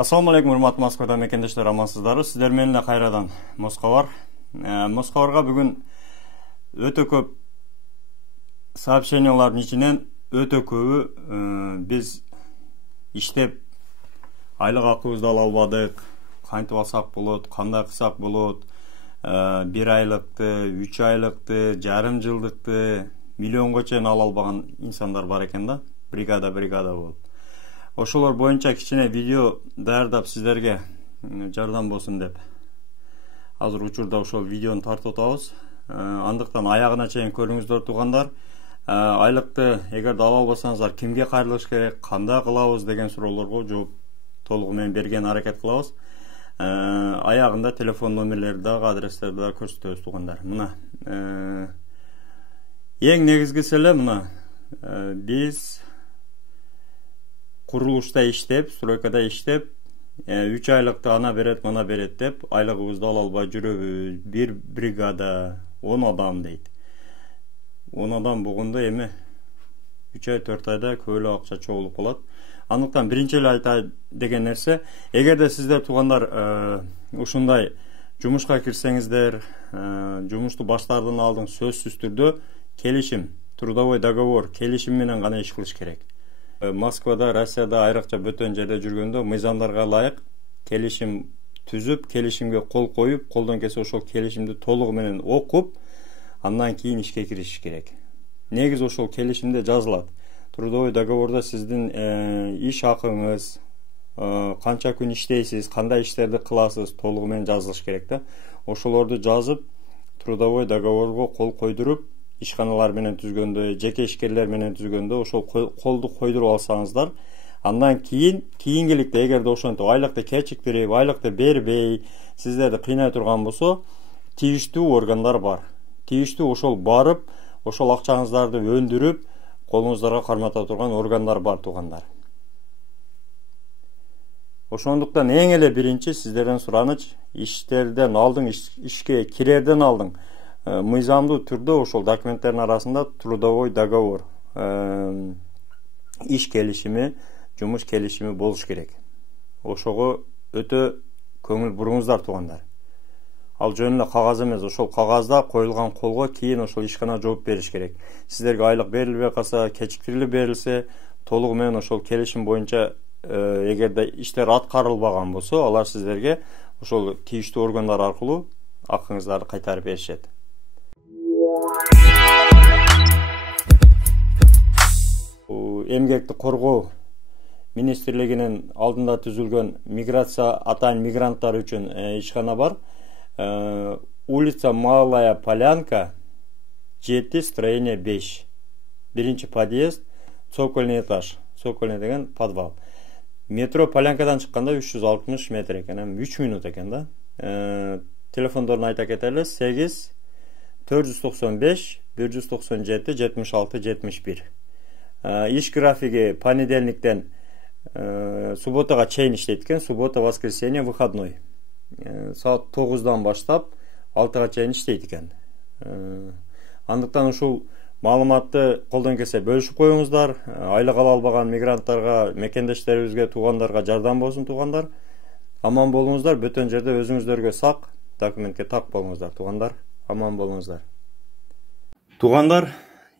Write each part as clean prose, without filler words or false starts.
Assalamu алейкум, урматтуу Москвада мекендештер, амансыздарбы? Сиздер менен эле кайрадан Москва бар. Москвага бүгүн өтө көп сообщениялардын ичинен өтө көбү биз иштеп айлык акыбызды ала албадык, кантип алсак болот, кандай кылсак болот, 1 айлыкты, 3 айлыкты, жарым жылдыкты, миллионго чейин ала албаган инсандар бар экен да. Бригада болуп. Ошолор боюнча кичине видео даярдап сиздерге жардам болсун деп азыр учурда ошол видеону тартып атабыз. Андыктан аягына чейин көрүңүздөр туугандар. Айлыкты эгерде ала албасаңыздар кимге кайрылыш керек, кандай кылабыз деген суроолорго жооп толугу менен берген аракет кылабыз. Аягында телефон номерлерди дагы, адрестерди дагы көрсөтөбүз туугандар. Мына эң негизгиси эле мына биз курулушта иштеп, стройкада иштеп, 3 айлыкты ана берет, мана берет деп айлыгыбызды ала албай жүрөбүз. Бир бригада 10 адам дейт. 10 адам болгондо эми 3 ай 4 айда көп эле акча чогулуп калат. Андыктан биринчи эле айта деген нерсе, эгерде сиздер туугандар ушундай жумушка кирсеңиздер, жумушту баштаардан алдын сөзсүз түрдө келишим, трудовой договор, келишим менен гана иш кылыш керек. Москвада, Россияда, айрыкча бөтөн жерде жүргөндө мыйзамдарга ылайык келишим түзүп, келишимге кол коюп, колдон келсе ошол келишимди толугу менен окуп, андан кийин ишке киришиш керек. Негизи ошол келишимде жазылат. Трудовой договордо сиздин иш акыңыз, канча күн иштейсиз, кандай иштерди кыласыз толугу менен жазылыш керек да. Ошолорду жазып, трудовой договорго кол койдуруп, ишканалар менен түзгөндө, жеке ишкерлер менен түзгөндө ошол колду койдуруп алсаңыздар, андан кийинкиликте эгерде ошентип айлыкты кечиктирип, айлыкты бербей, сиздерди кыйнай турган болсо, тийиштүү органдар бар. Тийиштүү ошол барып, ошол акчаңыздарды өндүрүп, колуңуздарга кармата турган органдар бар туугандар. Ошондуктан эң эле биринчи сиздерден сураныч, иштерден алдың, ишке кирерден алдың мыйзамдуу түрдө ошол документтердин арасында трудовой договор, иш келишими, жумуш келишими болуш керек. Ошого өтө көңүл буруңуздар туугандар. Ал жөн эле кагаз эмес, ошол кагазда коюлган колго кийин ошол ишкана жооп бериш керек. Сиздерге айлык берилбей калса, кечиктирилип берилсе, толугу менен ошол келишим боюнча эгерде иштер аткарылбаган болсо, алар сиздерге ошол тийиштүү органдар аркылуу акыңыздарды кайтарып беришет. Эмгекти коргоо министрлигинин алдында түзүлгөн миграция атайын мигранттар үчүн ишкана бар. Улица Малая Полянка, 7, строение 5. Биринчи подъезд, цокольный этаж. Цокольный деген подвал. Метро Полянкадан чыкканда 360 метр экен, 3 минут экен да. Телефондорун айта кетели: 8 495 197 76 71. Иш графиги понедельниктен субботага чейин иштейт экен. Суббота, воскресенье, выходной. Саат 9-дан баштап 6-га чейин иштейт экен. Андыктан ушул маалыматты колдон келсе бөлүшүп коюңуздар. Айлык ала албаган мигранттарга, мекендештерибизге, туугандарга жардам болсун туугандар. Аман болуңуздар, бөтөн жерде өзүңүздөргө сак, документке так болуңуздар туугандар. Аман болуңуздар. Туугандар,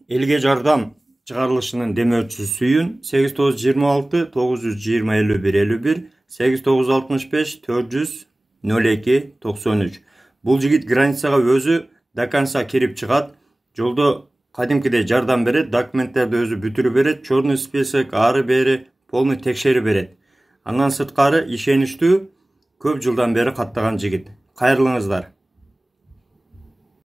элге жардам чыгарылышынын демөөрчүсү сүйүн 8926 920 51 51 8965 400 02 93. Бул жигит границага өзү до конца кирип чыгат. Жолдо кадимкидей жардам берет, документтерди өзү бүтүрүп берет, черный список, ары бери полный текшерип берет. Андан сырткары ишеничтүү, көп жылдан бери каттаган жигит. Кайрылыңыздар.